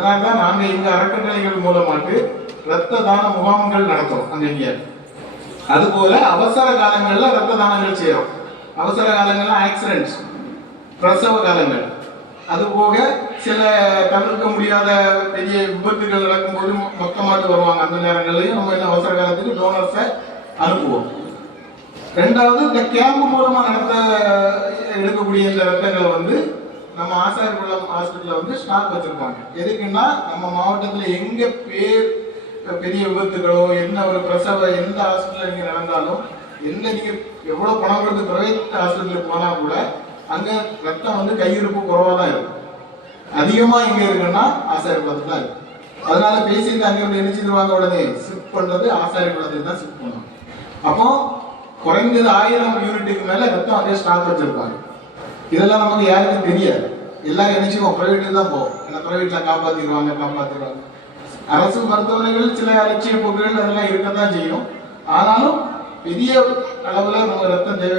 அதனாலதான் நாங்க எங்க அறக்கட்டளைகள் மூலமாட்டு ரத்த தான முகாம்கள் நடத்துறோம் அங்க இங்க. அதுபோல அவசர காலங்கள்ல ரத்த தானங்கள் செய்யறோம். அவசர காலங்கள்ல ஆக்சிடென்ட்ஸ், பிரசவ காலங்கள், அதுபோக சில தவிர்க்க முடியாத பெரிய விபத்துகள் நடக்கும்போது மொத்தமாட்டு வருவாங்க. அந்த நேரங்கள்லையும் நம்ம என்ன அவசர காலத்துக்கு டோனர்ஸை அனுப்புவோம். ரெண்டாவது, இந்த கேம்ப் மூலமா எடுக்கக்கூடிய இந்த ரத்தங்களை வந்து நம்ம ஆசாரிகுளம் ஹாஸ்பிட்டல்ல வந்து ஸ்டாக் வச்சிருப்பாங்க. எதுக்குன்னா நம்ம மாவட்டத்தில் எங்க பெரிய விபத்துகளோ என்ன ஒரு பிரசவ எந்த ஹாஸ்பிட்டல் நீங்க நடந்தாலும், எந்த நீங்க எவ்வளவு பணம் கொடுத்து பிரைவேட் ஹாஸ்பிட்டலுக்கு போனா கூட அங்க ரத்தம் வந்து கையிருப்பு குறைவா தான் இருக்கும். அதிகமா எங்க இருக்குன்னா ஆசாரிகுளத்துல தான் இருக்கு. அதனால பேசிட்டு அங்க வந்து நினைச்சிருவாங்க, உடனே ஷிஃப்ட் பண்றது ஆசாரிகுளத்துக்கு தான் ஷிஃப்ட் பண்ணுவோம். அப்போ குறைஞ்சது 1000 யூனிட்டுக்கு மேல ரத்தம் அதே ஸ்டாக் வச்சிருப்பாங்க. இதெல்லாம் நமக்கு யாருக்கும் தெரியாது. எல்லாரும் நினைச்சுக்கோ பிரைவேட்டுக்கு தான் போகும், ஏன்னா பிரைவேட்ல காப்பாத்திடுவாங்க. அரசு மருத்துவமனைகள் சில அலட்சிய போக்குகள் அதெல்லாம் இருக்கத்தான் செய்யும். ஆனாலும் பெரிய அளவுல நம்ம ரத்தம் தேவை